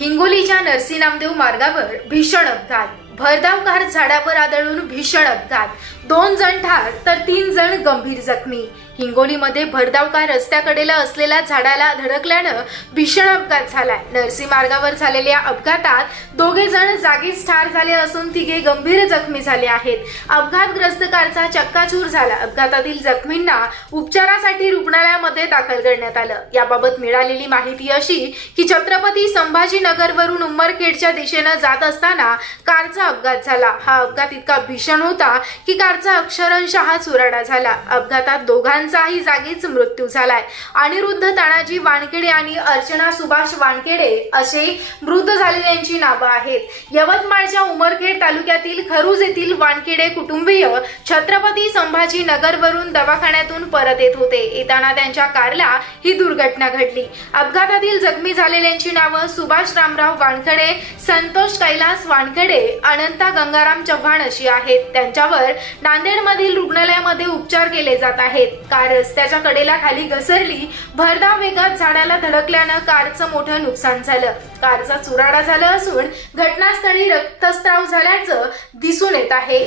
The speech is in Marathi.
हिंगोलीच्या नरसी नामदेव मार्गावर भीषण अपघात. भरधाव कार झाडावर आदळून भीषण अपघात. दोन जण ठार तर तीन जण गंभीर जखमी. हिंगोलीमध्ये भरधाव कार रस्त्याकडेला असलेल्या झाडाला धडकल्यानं भीषण अपघात झालाय. नरसी मार्गावर झालेल्या अपघातात दोघे जण जागीच ठार झाले असून तिघे गंभीर जखमी झाले आहेत. अपघातग्रस्त कारचा चक्काचूर झाला. अपघातातील जखमींना उपचारासाठी रुग्णालयामध्ये दाखल करण्यात आलं. याबाबत मिळालेली माहिती अशी की छत्रपती संभाजीनगरवरून उमरखेडच्या दिशेनं जात असताना कारचा अपघात झाला. हा अपघात इतका भीषण होता की कारचा अक्षरशः चुराडा झाला. अपघातात दोघांचाही जागीच मृत्यू झालाय. अनिरुद्ध तानाजी वानखेडे आणि अर्चना सुभाष वानखेडे असे मृत झालेल्यांची नावं आहेत. यवतमाळच्या उमरखेड तालुक्यातील खरुज येथील वानखेडे कुटुंबीय छत्रपती संभाजी नगरवरून दवाखान्यातून परत येत होते. येताना त्यांच्या कारला ही दुर्घटना घडली. अपघातातील जखमी झालेल्यांची नावं सुभाष रामराव वानखेडे संतोष कैलास वानखेडे अनंता गंगाराम चव्हाण अशी आहेत. त्यांच्यावर नांदेडमधील रुग्णालयामध्ये उपचार केले जात आहेत. कार रस्त्याच्या कडेला खाली घसरली भरधाव वेगात झाडाला धडकल्यानं कारचं मोठं नुकसान झालं. कारचा चुराडा झाला असून घटनास्थळी रक्तस्त्राव झाल्याचं दिसून येत आहे.